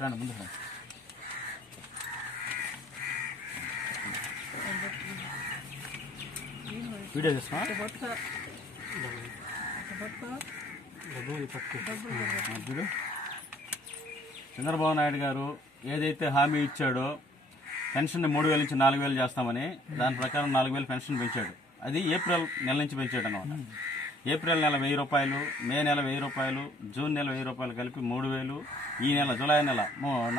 రండి ముందు వీడియో చేస్తున్నా చంద్రబాబు నాయుడు గారు ఏదైతే హామీ ఇచ్చాడో పెన్షన్ 3,000 నుంచి 4,000 చేస్తామని దాని ప్రకారం 4,000 పెన్షన్ పెంచాడు. అది ఏప్రిల్ నెల నుంచి పెంచాడు అన్నమాట. ఏప్రిల్ నెల 1,000 రూపాయలు, మే నెల 1,000 రూపాయలు, జూన్ నెల 1,000 రూపాయలు కలిపి 3,000, ఈ నెల జూలై నెల